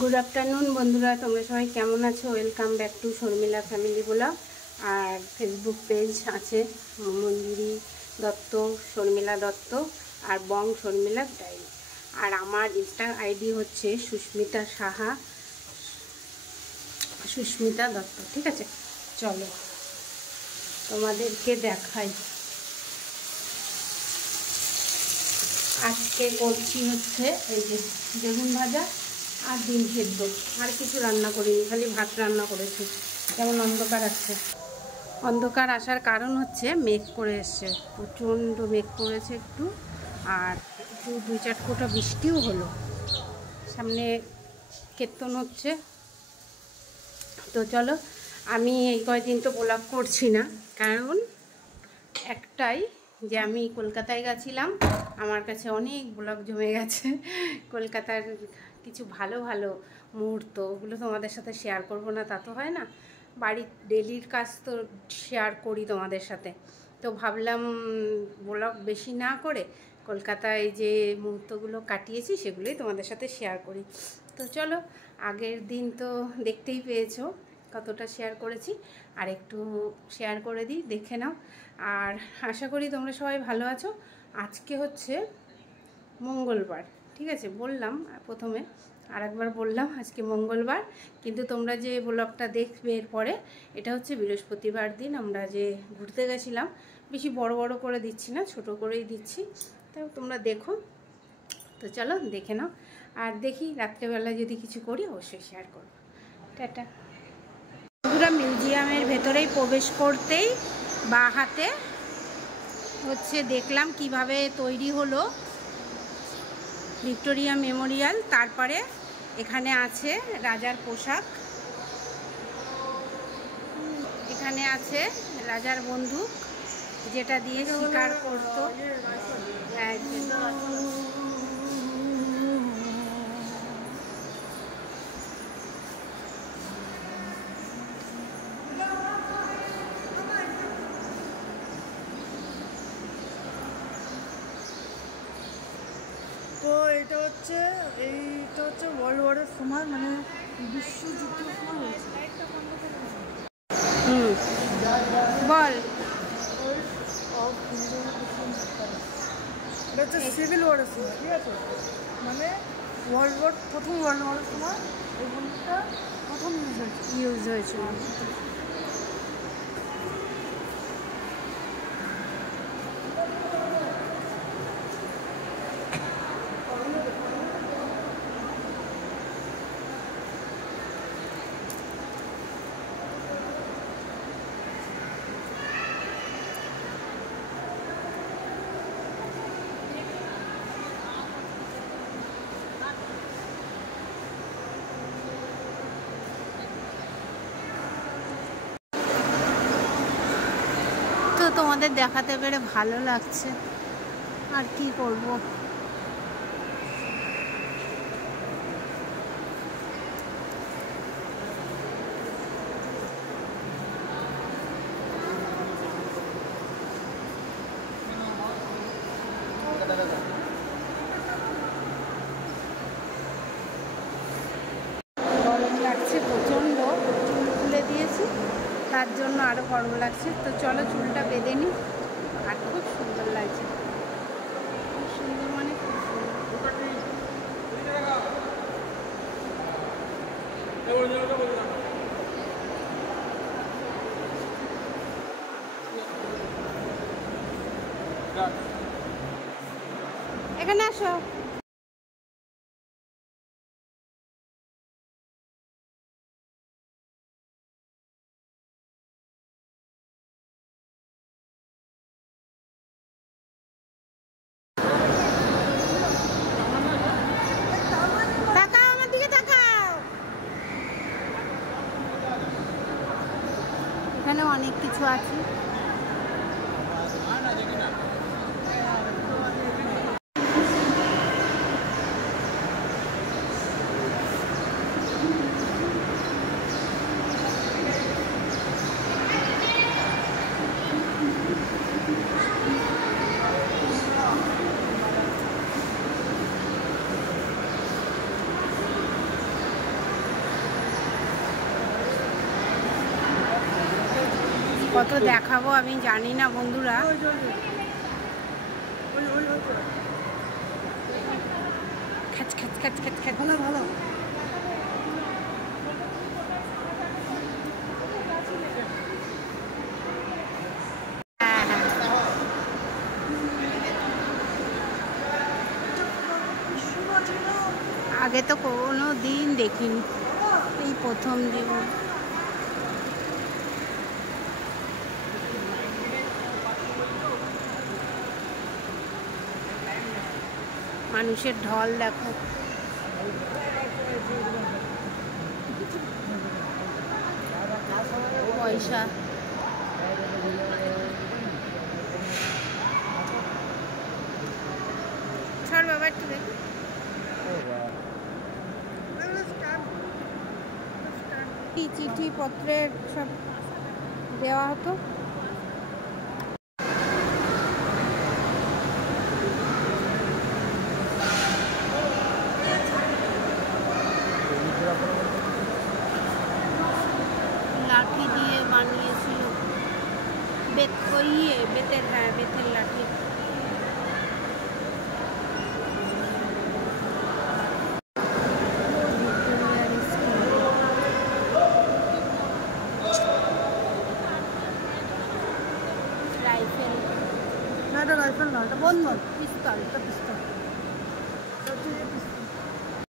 Good afternoon বন্ধুরা, তোমরা সবাই কেমন আছো? Welcome back to Sharmila family blog. আর ফেসবুক পেজ আছে মঞ্জুরি দত্ত, শর্মিলা দত্ত আর বং শর্মিলা ডায়েরি। আর আমার ইনস্টা আইডি হচ্ছে সুস্মিতা সাহা, সুস্মিতা দত্ত। ঠিক আছে, চলো তোমাদেরকে দেখাই। আজকে করছি হচ্ছে এই যে বেগুন ভাজা আর ডিম সেদ্ধ, আর কিছু রান্না করিনি, খালি ভাত রান্না করেছি। যেমন অন্ধকার আসছে, অন্ধকার আসার কারণ হচ্ছে মেঘ করে এসছে, প্রচণ্ড মেঘ করেছে একটু, আর একটু 2-4 ফোঁটা বৃষ্টিও হলো। সামনে কীর্তন হচ্ছে। তো চলো, আমি এই কয়দিন তো ব্লগ করছি না, কারণ একটাই যে আমি কলকাতায় গেছিলাম, আমার কাছে অনেক ব্লগ জমে গেছে কলকাতার কিছু ভালো ভালো মুহূর্ত, ওগুলো তোমাদের সাথে শেয়ার করব না তা তো হয় না। বাড়ির ডেলির কাজ তো শেয়ার করি তোমাদের সাথে, তো ভাবলাম ব্লগ বেশি না করে কলকাতায় যে মুহূর্তগুলো কাটিয়েছি সেগুলোই তোমাদের সাথে শেয়ার করি। তো চলো, আগের দিন তো দেখতেই পেয়েছো কতটা শেয়ার করেছি, আর একটু শেয়ার করে দিই, দেখে নাও। আর আশা করি তোমরা সবাই ভালো আছো। আজকে হচ্ছে মঙ্গলবার, ঠিক আছে, বললাম প্রথমে, আর একবার বললাম আজকে মঙ্গলবার, কিন্তু তোমরা যে ব্লগটা দেখবে এরপরে, এটা হচ্ছে বৃহস্পতিবার দিন আমরা যে ঘুরতে গেছিলাম। বেশি বড় বড় করে দিচ্ছি না, ছোট করেই দিচ্ছি, তাও তোমরা দেখো। তো চলো দেখে নাও, আর দেখি রাত্রেবেলা যদি কিছু করি অবশ্যই শেয়ার করবো। টাটা। বন্ধুরা, মিউজিয়ামের ভেতরেই প্রবেশ করতেই বা হাতে হচ্ছে দেখলাম কিভাবে তৈরি হলো ভিক্টোরিয়া মেমোরিয়াল। তারপরে এখানে আছে রাজার পোশাক, এখানে আছে রাজার বন্দুক যেটা দিয়ে শিকার করতো। তো এইটা হচ্ছে ওয়ার্ল্ড ওয়ারের সময়, মানে বিশ্বযুদ্ধের সময় হয়েছে। বল। এটা হচ্ছে সিভিল ওয়ারের সময়, ঠিক আছে, মানে প্রথম ওয়ার্ল্ড ওয়ারের সময় এই বন্দুকটা প্রথম ইউজ হয়েছিল। তো তোমাদের দেখাতে পেরে ভালো লাগছে, আর কি করব। গরম লাগছে প্রচণ্ড, চুল খুলে দিয়েছি তার জন্য আরও গরম লাগছে। তো চলো চুলটা বেঁধে নিই। আর খুব সুন্দর লাগছে, খুব সুন্দর, মানে খুব সুন্দর। এখানে আসো। তাকাও আমার দিকে, তাকাও। এখানে অনেক কিছু আছে। কত দেখাবো আমি জানি না বন্ধুরা। খ্যাচ খ্যাচ খ্যাচ খ্যাচ খ্যাচ। ভালো ভালো। আগে তো কোনো দিন দেখিনি, এই প্রথম জীবন। মানুষের ঢল দেখো। পয়সা ছাড় বাবা একটু দেখ। চিঠি পত্রের সব দেওয়া হতো। লাঠি দিয়ে বানিয়েছিল, বেতের, হ্যাঁ বেতের লাঠি। রাইফেল না, এটা রাইফেল না, এটা বন্ধু, পিস্তল। এটা পিস্তল।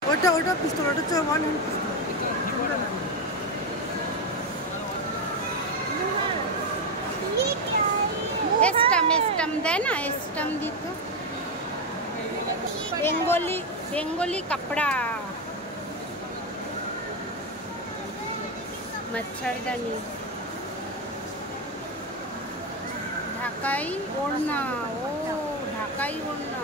ওটা পিস্তল, ওটা হচ্ছে ওয়ান হ্যান্ড পিস্তল। এস্টাম দেয় না, এস্টাম দিত। বেঙ্গলি কাপড়া, মচ্ছরদানি, ঢাকাই ওড়না। ও ঢাকাই ওড়না।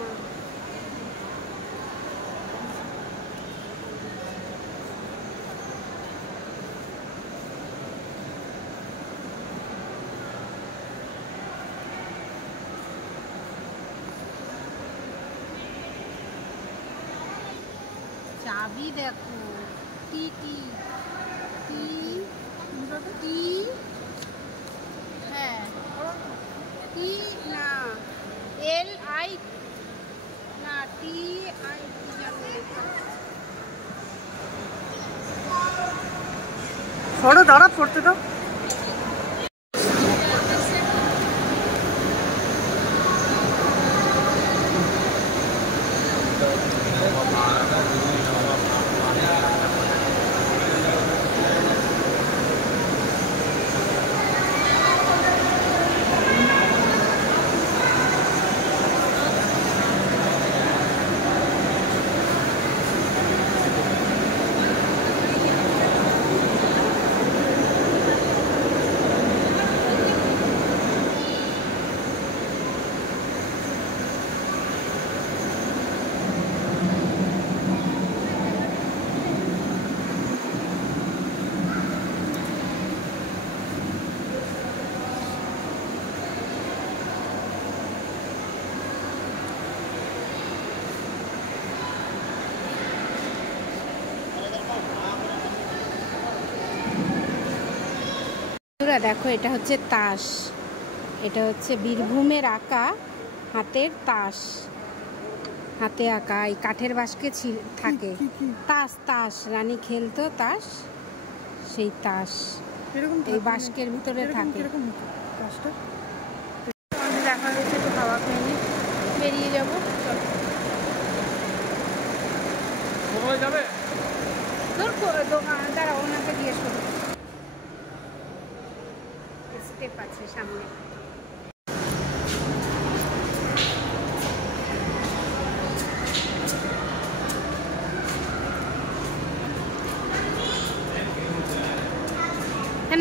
চাবি দেখো, টি টি টি টি, হ্যাঁ টি না, এল আই না, টি আই সরো, দাঁড়া, পড়তে দাও। দেখো, এটা হচ্ছে তাস। এটা হচ্ছে বীরভূমের আঁকা হাতের তাস, হাতে আঁকা। এই কাঠের বাস্কে থাকে তাস। রানী খেলতো তাস, সেই তাস এই বাস্কের ভিতরে থাকে। দেখা হয়েছে, একটু খাওয়া খেয়ে নিই, বেরিয়ে যাবো। দাঁড়া, ওনাকে জিজ্ঞেস করবো। স্টেপ আছে সামনে।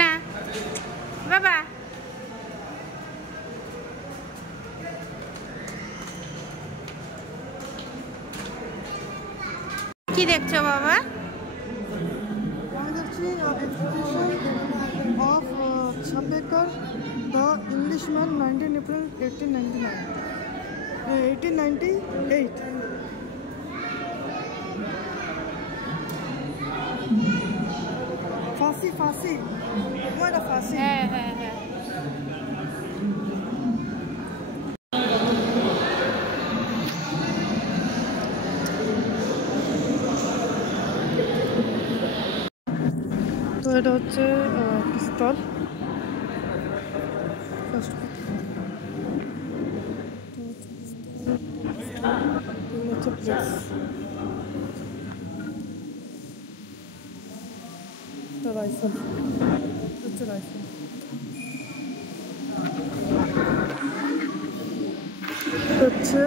না বাবা, কি দেখছো বাবা? Chambekar, the Englishman, 19 April 1898. ফাঁসি, ফাঁসি, হ্যাঁ হ্যাঁ হ্যাঁ। এটা হচ্ছে পিস্তল, ফার্স্ট হচ্ছে প্লেস, রাইফেল হচ্ছে রাইফেল, হচ্ছে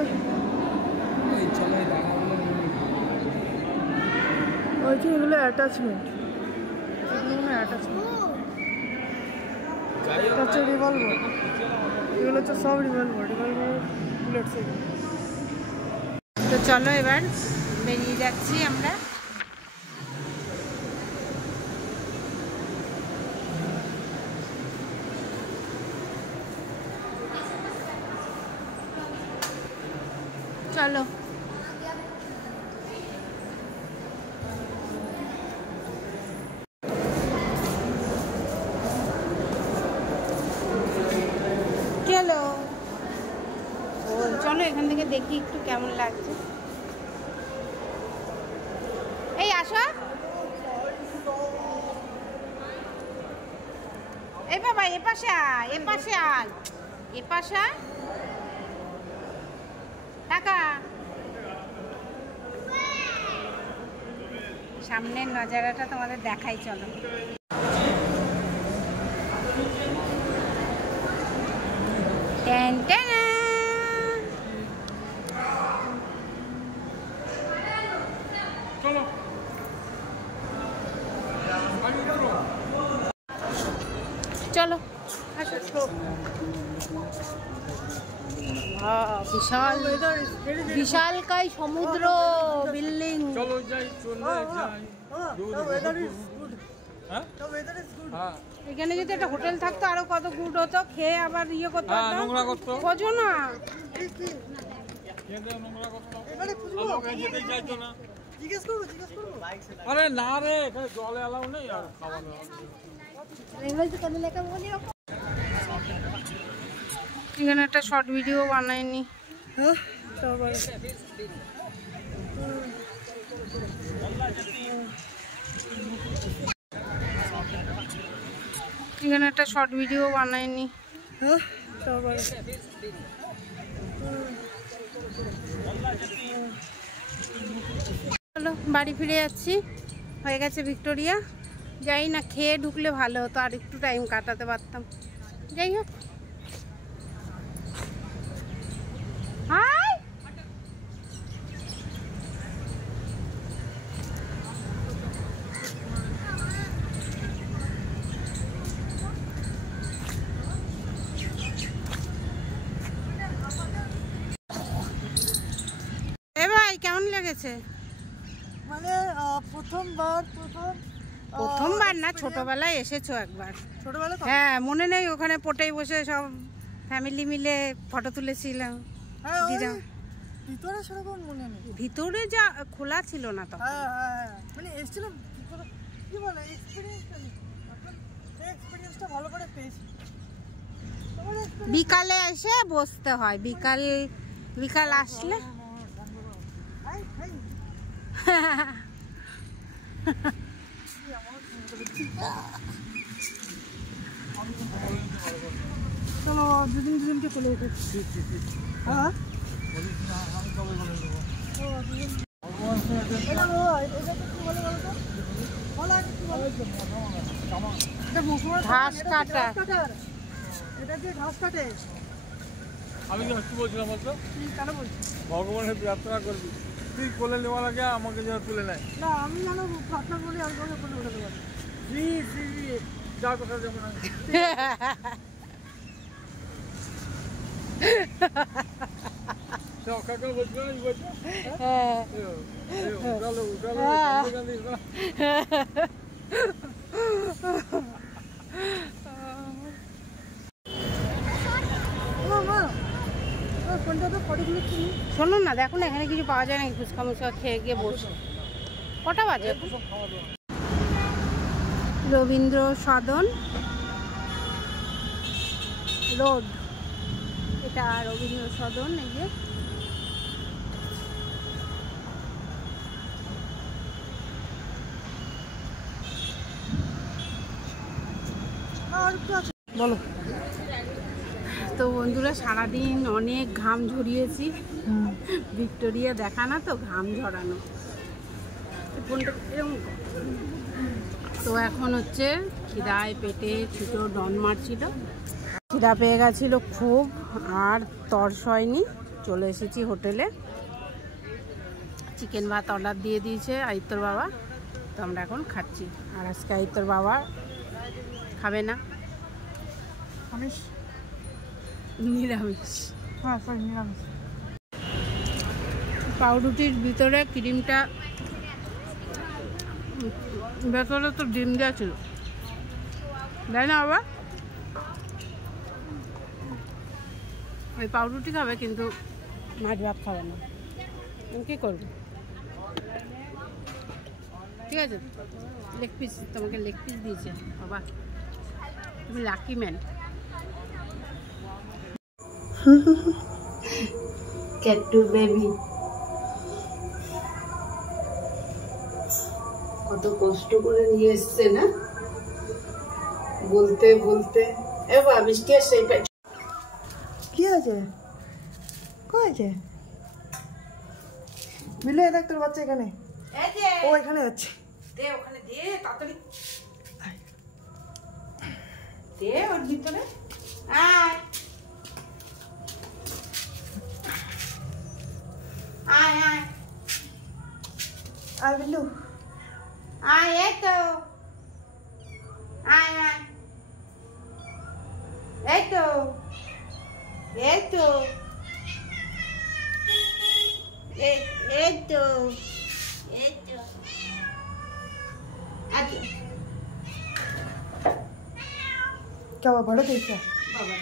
এগুলো অ্যাটাচমেন্ট, এটা হচ্ছে রিভলভার, এগুলো হচ্ছে সব রিভলভার বুলেটস। তো চলো এবার বেরিয়ে যাচ্ছি আমরা। চলো চলো চলো এখান থেকে দেখি একটু কেমন লাগছে। এই আসো, এই বাবা এপাশে আয়, এপাশে আয়, এপাশে আয় টাকা। সামনের নজারাটা তোমাদের দেখাই, চলো। Ten ten. চলো বিশাল বিশালকায় সমুদ্র, বিল্ডিং। চলো যাই, চলে যাই। এখানে যদি একটা হোটেল থাকতো আরো কত গুড হতো, খেয়ে আবার ইয়ে করতে হ্যাঁ, নোংরা করতো। বোঝো না, আরে না রে, এখানে জলে এলাও নেই আর খাওয়া দাওয়া। এখানে একটা শর্ট ভিডিও বানাইনি। এখানে একটা শর্ট ভিডিও বানাইনি। চলো বাড়ি ফিরে যাচ্ছি, হয়ে গেছে ভিক্টোরিয়া। যাই না, খেয়ে ঢুকলে ভালো হতো, আর একটু টাইম কাটাতে পারতাম। যাই হোক, হাই এ ভাই, কেমন লেগেছে? মানে প্রথমবার না, ছোটবেলায় এসেছো একবার। ছোটবেলা হ্যাঁ মনে নেই, ওখানে পোটেই বসে সব ফ্যামিলি মিলে ফটো তুলেছিলাম। দিদা ভিতরে সেরকম মনে নেই, ভিতরে যা খোলা ছিল না তো। মানে এসেছিলাম কি বলে এক্সপিরিয়েন্সটা ভালো করে পেয়েছি। বিকালে এসে বসতে হয়, বিকাল আসলে। চলো দুজনকে চলে যেতে। হ্যাঁ ঘাস কাটা, এটা যে ঘাস কাটে। আমি কি বলছিলাম বলতো, কেন বলছি ভগবানের প্রার্থনা করবি, তুই কোলে নেওয়ার আগে আমাকে যেন তুলে নেয়। না, আমি জানো প্রার্থনা করি আর কোলে উঠাতে পারি। যা কথা যেমন কাকা বলছো না, বলছো উঠালো উঠালো। শোনো না, দেখো না এখানে কিছু পাওয়া যায় নাকি, ফুচকা মুচকা খেয়ে গিয়ে বসে। কটা বাজে? রবীন্দ্র সদন রোড, এটা রবীন্দ্র সদন। এই যে আর একটু আছে, বলো। তো বন্ধুরা সারাদিন অনেক ঘাম ঝরিয়েছি। ভিক্টোরিয়া দেখা না তো ঘাম ঝরানো ফোনটা এরকম। তো এখন হচ্ছে খিদায় পেটে ছুটো ডন মারছিল, খিদা পেয়ে গেছিলো খুব, আর তর্স হয়নি। চলে এসেছি হোটেলে, চিকেন ভাত অর্ডার দিয়ে দিয়েছে আদিত্যর বাবা। তো আমরা এখন খাচ্ছি। আর আজকে আদিত্যর বাবা খাবে না, আমিষ, নিরামিষ। হ্যাঁ সরি নিরামিষ। পাউরুটির ভিতরে ক্রিমটা, ভেতরে তো ডিম দেওয়া ছিল, তাই না বাবা? ওই পাউরুটি খাবে কিন্তু মাছ ভাত খাবে না। আমি কী করবো? ঠিক আছে, লেগ পিস, তোমাকে লেগ পিস দিয়েছে বাবা, তুমি লাকি ম্যান। ক্যাটু বেবি কত কষ্ট করে নিয়ে এসছে না, বলতে বলতে। এবার বৃষ্টি আসছে। কি আছে? কই আছে? বিলে দেখ তোর বাচ্চা এখানে। ও এখানে আছে। দে ওখানে দে, তাড়াতাড়ি দে ওর ভিতরে। আয় আয় আয় আর বিল্লু আয়, এই তো আয় আয়, এই তো এই তো এই তো এই তো। আচ্ছা क्या हुआ? बड़ा देखा বাবা